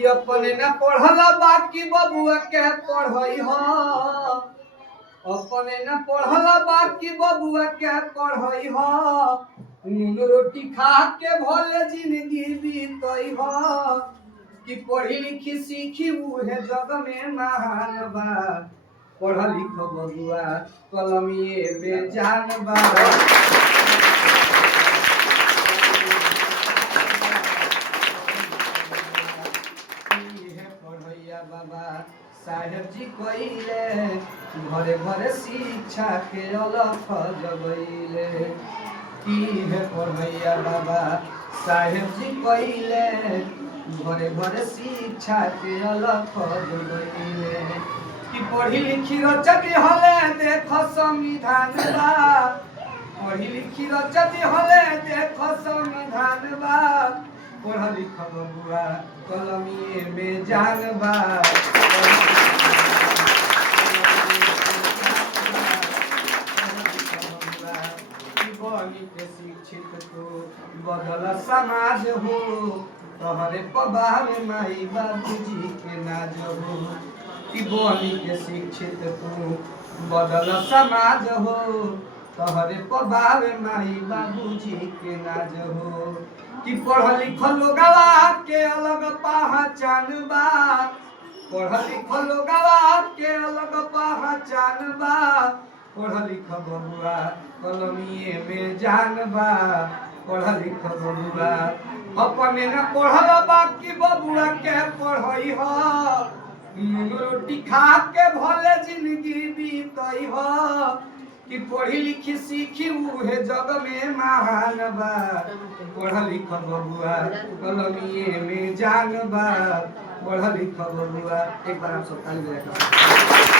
कि अपने न पढ़ला बाकी बबुआ के पढ़ई हो, अपने न पढ़ला बाकी बबुआ के पढ़ई हो, नून रोटी खा के भले जिंदगी बीतई हो, कि पढ़ी लिखी सीखी उहे जग में महान बा, पढ़ लिख बबुआ कलमिए बेजान बा। बाबा साहेब जी कइले घरे घरे शिक्षा के अलख जगइले, की है पढ़ैया बाबा साहेब जी कइले घरे घरे शिक्षा के अलख जगइले, कि पढ़ी लिखी रचती हले देख संविधान बा, पढ़ी लिखी रचती हले देख संविधान बा, पढ़ लिख बबुआ कलमिए में जान बा। शिक्षित को बदल समाज हो, तोहरे पबावे माई बाबूजी के नाज हो, कि बनी के शिक्षित को बदल समाज हो, तोहरे पबावे माई बाबूजी के नाज हो, कि पढ़ लिख लोगवा के अलग पहचान बा, पढ़ लिख लोगवा के अलग पहचान बा, पढ़ लिख बबुआ कलमिए में जान बा, पढ़ लिख बबुआ अपने न पढ़ल बाकी बबुआ के पढ़ई हो, नून रोटी खा के भले जिंदगी बीतई हो, कि पढ़ी लिखी सीखी उहे जग में महान बा, पढ़ लिख बबुआ कलमिए में जान बा, पढ़ लिख बबुआ। एक बार आप सब ताली बजाएं।